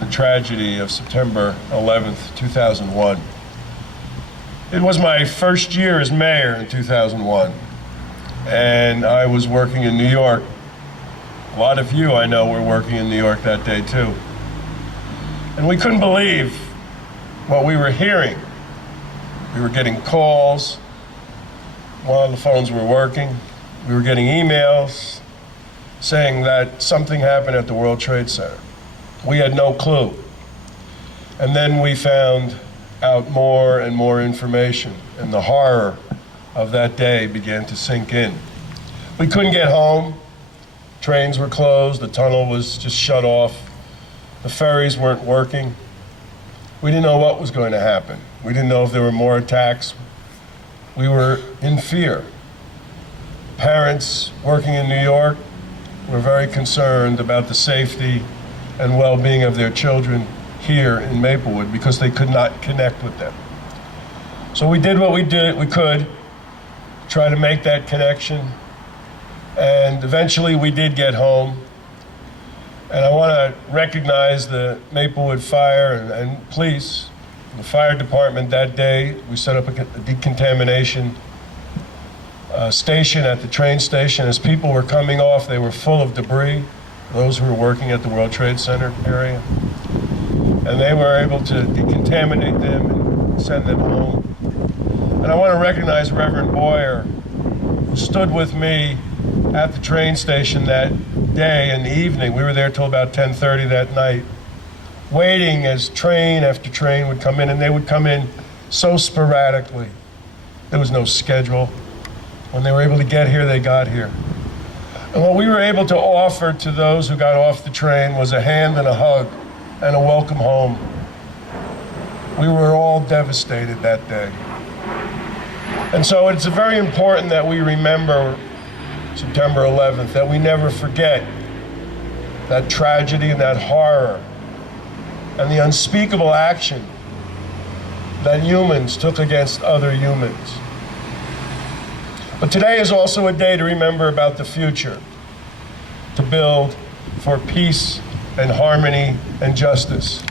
the tragedy of September 11th, 2001. It was my first year as mayor in 2001, and I was working in New York. A lot of you, I know, were working in New York that day too. And we couldn't believe what we were hearing. We were getting calls while the phones were working. We were getting emails saying that something happened at the World Trade Center. We had no clue. And then we found out more and more information, and the horror of that day began to sink in. We couldn't get home. Trains were closed. The tunnel was just shut off. The ferries weren't working. We didn't know what was going to happen. We didn't know if there were more attacks. We were in fear. Parents working in New York were very concerned about the safety and well-being of their children here in Maplewood because they could not connect with them. So we did what we could, try to make that connection, and eventually we did get home. And I want to recognize the Maplewood Fire and Police, the fire department that day. We set up a decontamination station at the train station. As people were coming off, they were full of debris, those who were working at the World Trade Center area. And they were able to decontaminate them and send them home. And I want to recognize Reverend Boyer, who stood with me at the train station that day in the evening. We were there till about 10:30 that night, waiting as train after train would come in, and they would come in so sporadically. There was no schedule. When they were able to get here, they got here. And what we were able to offer to those who got off the train was a hand and a hug and a welcome home. We were all devastated that day. And so it's very important that we remember September 11th, that we never forget that tragedy and that horror and the unspeakable action that humans took against other humans. But today is also a day to remember about the future, to build for peace and harmony and justice.